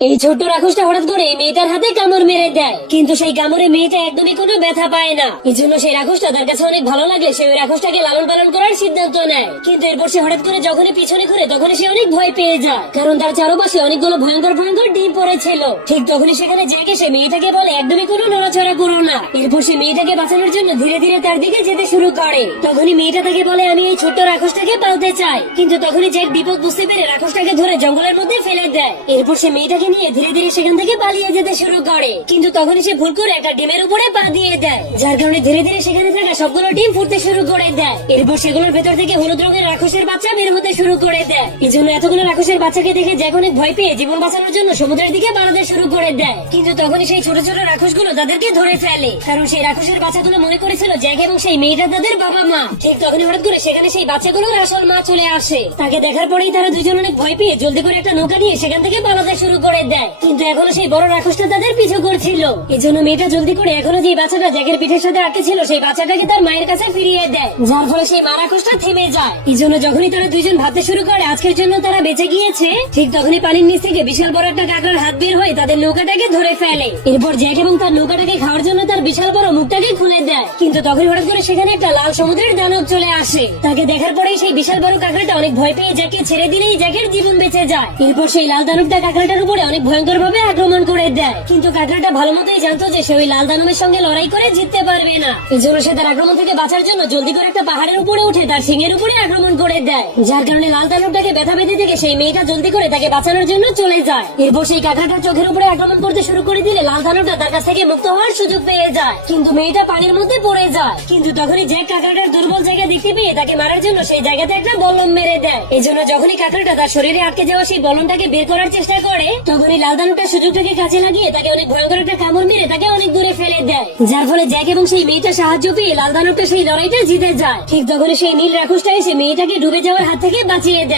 এই ছোট্ট রাক্ষসটা হঠাৎ করে এই মেয়েটার হাতে কামড় মেরে দেয়, কিন্তু সেই কামড়ে মেয়েটা একদমই কোনো ব্যথা পায় না। এই জন্য সেই রাক্ষসটা তার কাছে অনেক ভালো লাগে, সে ওই রাক্ষসটাকে লালন পালন করার সিদ্ধান্ত নেয়। কিন্তু এরপর সে হঠাৎ করে যখনই পিছনে ঘুরে তখনই সে অনেক ভয় পেয়ে যায়, কারণ তার চারপাশে অনেকগুলো ভয়ঙ্কর ভয়ঙ্কর ডিম পড়েছিল। ঠিক তখনই সেখানে জ্যাক এসে মেয়েটাকে বলে একদমই কোনো নড়াচড়া করো না। এরপর সে মেয়েটাকে বাঁচানোর জন্য ধীরে ধীরে তার দিকে যেতে শুরু করে। তখনই মেয়েটা তাকে বলে আমি এই ছোট্ট রাক্ষসটাকে পালতে চাই। কিন্তু তখনই জ্যাক বিপদ বুঝতে পেরে রাক্ষসটাকে ধরে জঙ্গলের মধ্যে ফেলে দেয়। এরপর সে মেয়েটাকে নিয়ে ধীরে ধীরে সেখান থেকে পালিয়ে যেতে শুরু করে, কিন্তু তখনই সে ভুল করে একটা ডিমের উপরে পা দিয়ে দেয়, যার কারণে ধীরে ধীরে সেখানে থাকা সবগুলো ডিম ফুটতে শুরু করে দেয়। এরপর সেগুলোর ভেতর থেকে হলুদ রঙের রাক্ষসের বাচ্চা বের হতে শুরু করে দেয়। এই জন্য এতগুলো রাক্ষসের বাচ্চাকে দেখে জ্যাক অনেক ভয় পেয়ে জীবন বাঁচানোর জন্য সমুদ্রের দিকে বাড়াতে শুরু করে দেয়। কিন্তু তখনই সেই ছোট ছোট রাক্ষসগুলো তাদেরকে ধরে ফেলে, কারণ সেই রাক্ষসের বাচ্চাগুলো মনে করেছিল জ্যাক এবং সেই মেয়েটা তাদের বাবা মা। ঠিক তখনই হঠাৎ করে সেখানে সেই বাচ্চাগুলোর আসল মা চলে আসে। তাকে দেখার পরেই তারা দুজন অনেক ভয় পেয়ে জলদি করে একটা নৌকা নিয়ে সেখান থেকে পালাতে শুরু করে দেয়। কিন্তু এখনো সেই বড় রাক্ষসটা তাদের পিছু করছিল। এই জন্য মেয়েটা জলদি করে এখনো যে বাচ্চাটা জ্যাকের পিঠের সাথে আটকে ছিল সেই বাচ্চাটাকে তার মায়ের কাছে ফিরিয়ে দেয়, যার ফলে সেই মা রাক্ষসটা থেমে যায়। এই জন্য যখনই তারা দুইজন ভাবতে শুরু করে আজকের জন্য তারা বেঁচে গিয়েছে, ঠিক তখনই পানির নিচ থেকে বিশাল বড় একটা কাঁকড়ার হাত বের হয়ে তাদের নৌকাটাকে ধরে ফেলে। এরপর জ্যাক এবং তার নৌকাটাকে খাওয়ার জন্য তার বিশাল বড় মুখটাকে খুলে দেয়। কিন্তু তখনই হঠাৎ করে সেখানে একটা লাল সমুদ্রের দানব চলে আসে। তাকে দেখার পরেই সেই বিশাল বড় কাঁকড়াটা অনেক ভয় পেয়ে জ্যাককে ছেড়ে দিলেই জ্যাকের জীবন বেঁচে যায়। এরপর সেই লাল দানবটা কাঁকড়াটার উপরে অনেক ভয়ঙ্কর ভাবে আক্রমণ করে দেয়, কিন্তু কাঁকড়াটা ভালো মতোই জানতো যে সে ওই লাল দানবের সঙ্গে লড়াই করে জিততে পারবে না। এই জন্য সে তার আক্রমণ থেকে বাঁচার জন্য জলদি করে একটা পাহাড়ের উপরে উঠে তার সিংহের উপরে আক্রমণ করে দেয়, যার কারণে লাল দানবটাকে ব্যথা বেঁধে থেকে সেই মেয়েটা জলদি করে তাকে বাঁচানোর জন্য চলে যায়। এরপর সেই কাঁকড়াটার চোখের উপরে আক্রমণ করতে শুরু করে দিলে লাল দানবটা তার কাছ থেকে মুক্ত হওয়ার সুযোগ পেয়ে যায়, কিন্তু মেয়েটা পানির মধ্যে পড়ে যায়। কিন্তু তখনই জ্যাক কাঁকড়াটার দুর্বল জায়গা দেখতে পেয়ে তাকে মারার জন্য সেই জায়গাতে একটা বল্লম মেরে দেয়। এই জন্য যখনই কাঁকড়াটা তার শরীরে আটকে যাওয়া সেই বল্লমটাকে বের করার চেষ্টা করে, তখনই লাল দানবটা সুযোগটাকে কাজে লাগিয়ে তাকে অনেক ভয়ঙ্কর একটা কামড় মেরে তাকে অনেক দূরে ফেলে দেয়, যার ফলে জ্যাক এবং সেই মেয়েটা সাহায্য পেয়ে লাল দানবটা সেই লড়াইটা জিতে যায়। ঠিক তখনই সেই নীল রাক্ষসটা এসে মেয়েটাকে ডুবে যাওয়ার হাত থেকে বাঁচিয়ে দেয়।